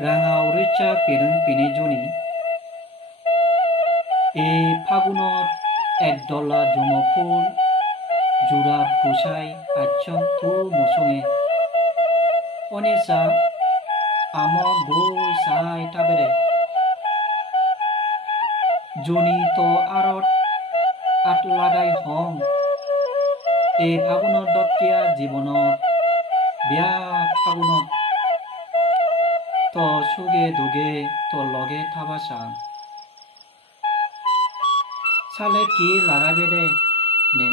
ৰাঙা উৰিষ্যা পেৰুন পিনিজনী এই ফাগুনত একডলা জুমফুল জোড়াত গোসাই আচ্ছং থু মুসুঙে অনেসা আমক গৈ চাই তাবেৰে জনি তো আৰত আট লাগাই হং এই ফাগুনত দতিয়া জীৱনত বিয়া ফাগুনত তো সুগে দুগে তো লগে থাবা চাং চালে কি লাগাবে দে নে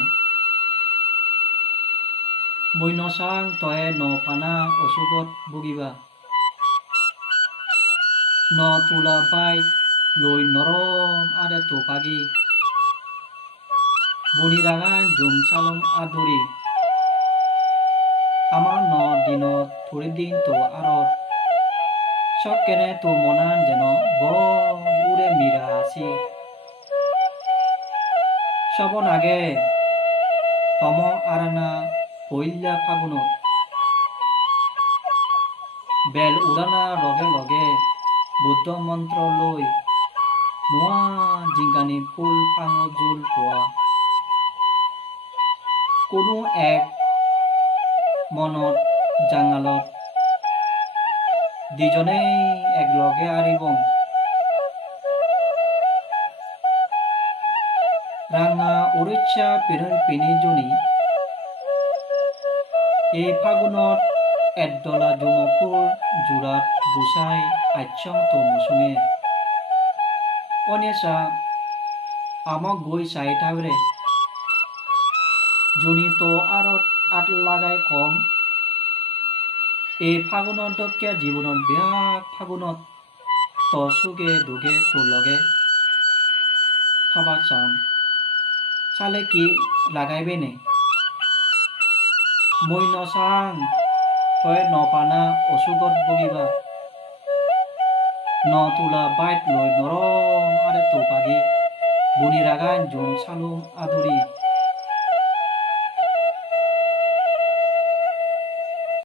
মই নচাং তয়ে ন পানা অসুগত ভুগিবা ন তুলা বাইক লৈ নরম আরে তো পাগি বনি রাগান জুম চালম আদরি আমার ন দিনত থরি দিন তো আরত সব কেনে তো মনান যেন বই উড়ে মিরা আছি সবন আগে তম আরানা পইলা ফাগুনত বেল উড়ানা লগে লগে বুদ্ধ মন্ত্র লই নোয়া জিংগানি ফুল পাঙো জুল পোৱা কোনো এক মনত জাঙালত দুজনেই একলগে আৰিবং ৰাঙা উৰিষ্যা পেৰুন পিনিজনী এই ফাগুনত একডলা জুমফুল জোড়াত গোসাই আচ্ছং তো মুসুঙে অনেসা আমক গৈ চাই তাবেৰে জনি তো আৰত আট লাগাই কম এই ফাগুনত দকিয়া জীৱনত বিয়া ফাগুনত তো সুগে দুগে তো লগে থাবা চাম চালে কি লাগাইবে নে মই নচাং তয়ে নপানা অসুগত ভুগিবা ন তুলা বাইক লৈ নরম আরে তো পাগি বনি রাগান জুম সালুম আদরি